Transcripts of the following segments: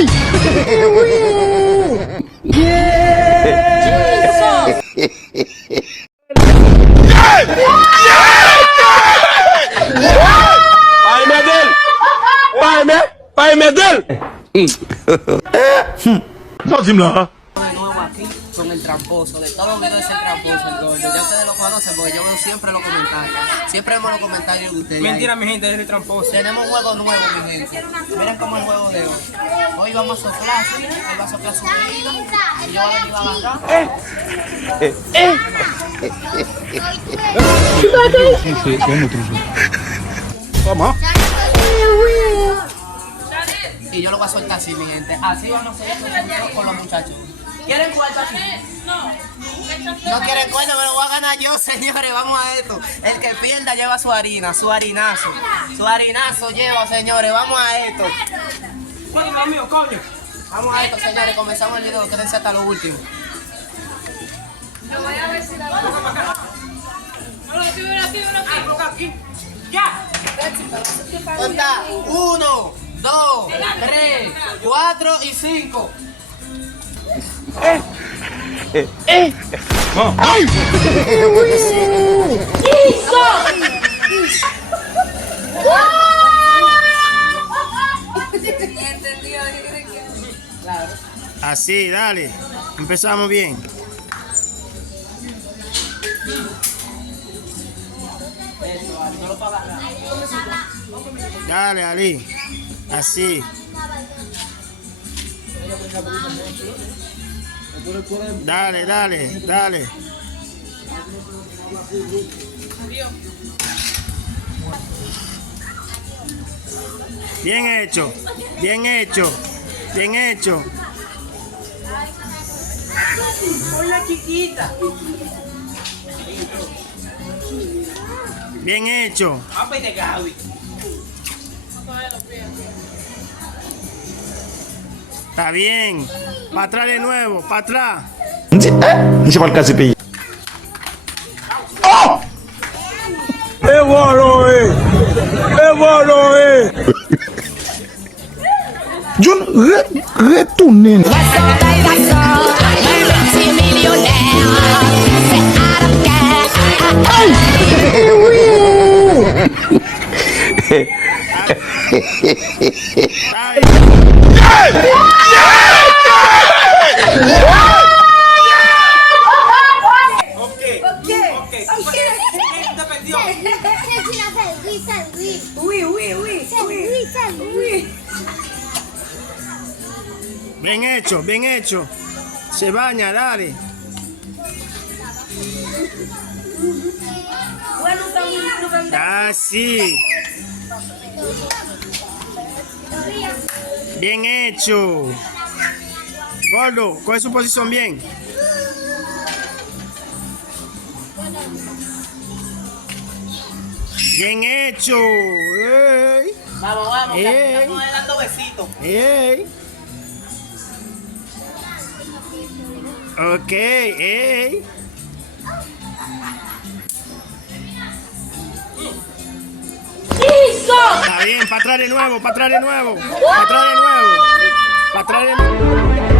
¡Ay! ¡Pai Medel! No, Simla. De nuevo aquí con el tramposo, de todos los videos es el tramposo, el gordo. Ya ustedes lo conocen porque yo veo siempre los comentarios. Siempre vemos los comentarios de ustedes. Mentira, mi gente, es el tramposo. Tenemos un juego nuevo, mi gente. Miren cómo es el juego de hoy. Hoy vamos a soplar, ¿sí? Él va a soplar su bebida y yo voy a agarrar. Vamos. Y yo lo voy a soltar así, mi gente. Así vamos a hacer con los muchachos. ¿Quieren cuarto aquí? No quieren cuarto, me lo voy a ganar yo, señores. Vamos a esto. El que pierda lleva su harina, su harinazo. Su harinazo lleva, señores. Vamos a esto. Coño, mío, coño. Vamos a esto, señores. Comenzamos el video. Quédense hasta lo último. Lo voy a ver si la voy Aquí. ¡Ya! Conta 1, 2, 3, 4 y 5. ¡Ay! Así, dale. Empezamos bien. Dale, Ali. Así. Dale, dale, dale. Bien hecho, bien hecho, bien hecho. Hola, chiquita. Bien hecho. Apa de Gaby. Está bien. Para atrás de nuevo, para atrás. No se va a alcanzar pillo. ¡Qué bueno, ¡Qué bueno, Yo retourné. Bien hecho, bien hecho. Se baña, dale. Así. Bien hecho. Gordo, ¿cuál es su posición bien? Bien hecho. ¡Ey! Vamos, vamos, que Ey. estamos dando besitos. ¡Ey! Ok, ¡ey! Está bien, para atrás de nuevo, para atrás de nuevo, para atrás de nuevo, para atrás de nuevo.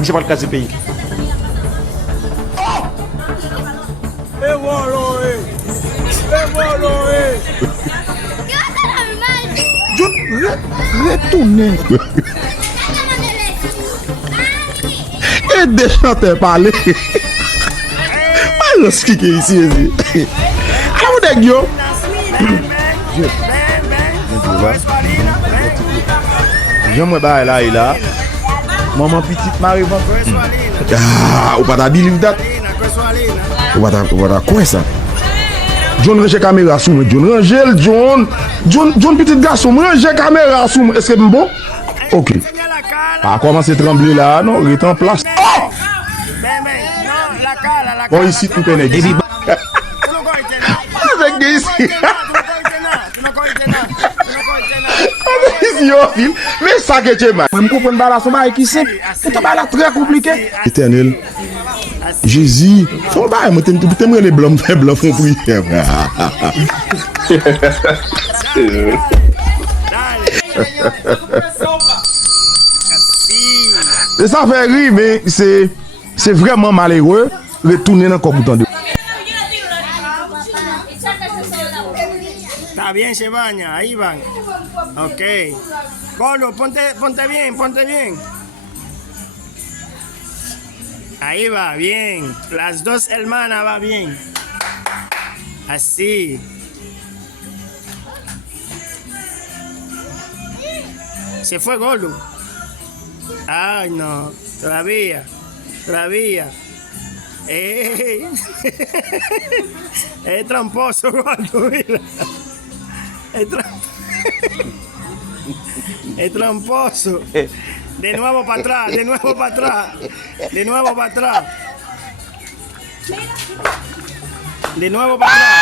No se va a alcanzar pillo. ¡Qué bueno, ¡Qué bueno, Yo retourné. Et déjà te parler. Pas ce qui est ici. Alors, on est yo. J'aimerais bien aller là. Maman petite Marie va. Ah, ou pas ta believe that? Ou pas ta quoi ça? John range caméra sous moi. John range John. John petit garçon, range caméra sous moi. Est-ce que c'est bon? Ok. Enseña la cara. A commencé à trembler là, non? Il est en place. Oh! Ven, ven. No, la cara, la cara. Bon, ici, tout est négé. Tú no cogiste nada. Avec des ici. Tú no cogiste nada. Ici, yo, film. Mais ça que tu m'as. Je comprends pas la somme qui simple. C'est un bail très compliqué. Éternel. Jésus. Faut pas, moi, t'aimes les blancs, fais blanc, font prière. Et ça fait rire, mais c'est vraiment malheureux retourner dans le corps bouton de. Está bien, se baña. Ahí van. Ok. Gordo, ponte bien, ponte bien. Ahí va, bien. Las dos hermanas va bien. Así. Se fue Gordo. Ay, no. Todavía. ¡Ey! Es tramposo, Gordo, mira. Es tramposo. De nuevo para atrás. De nuevo para atrás. Hágalo rápido.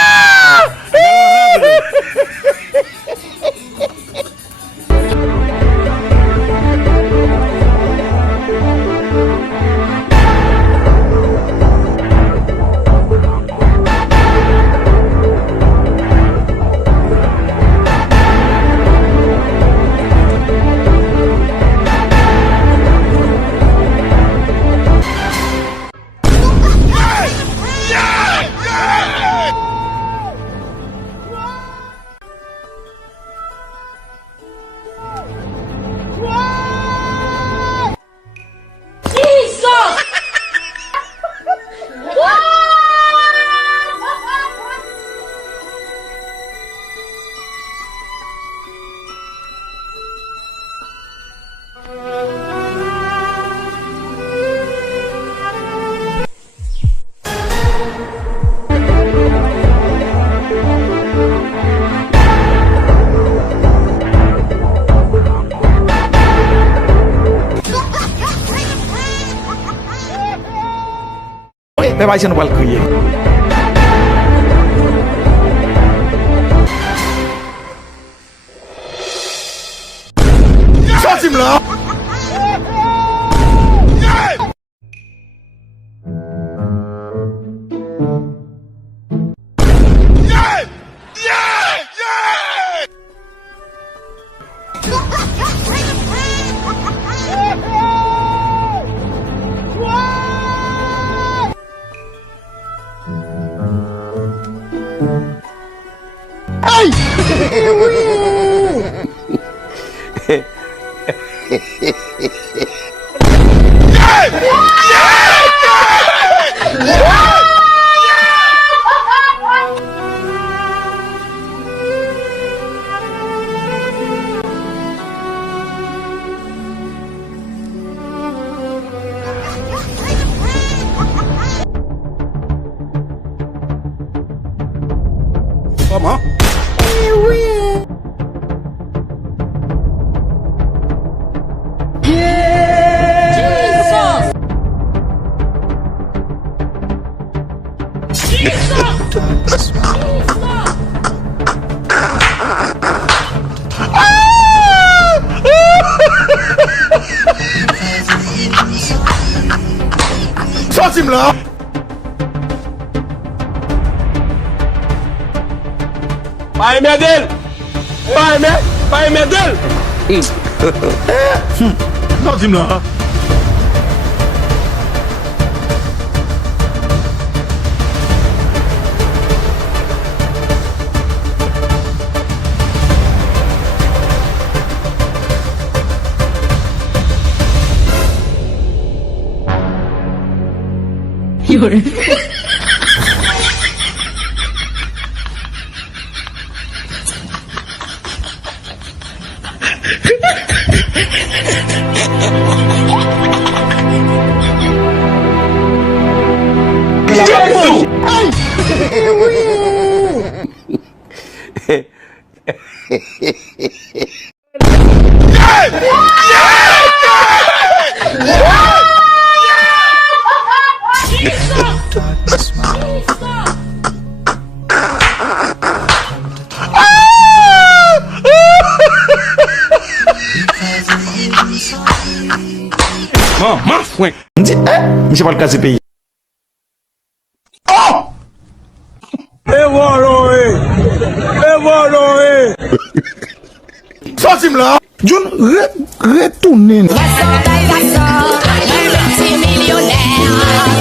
Mais va essayer de le crier. Sorti là. Comment? Sorti là. Vai, Medel! Vai, Medel! Sorti là. Maman, fouin. On dit, monsieur pas le cas pays. Et voilà, Fatim là. John, retournez. Multimillionnaire.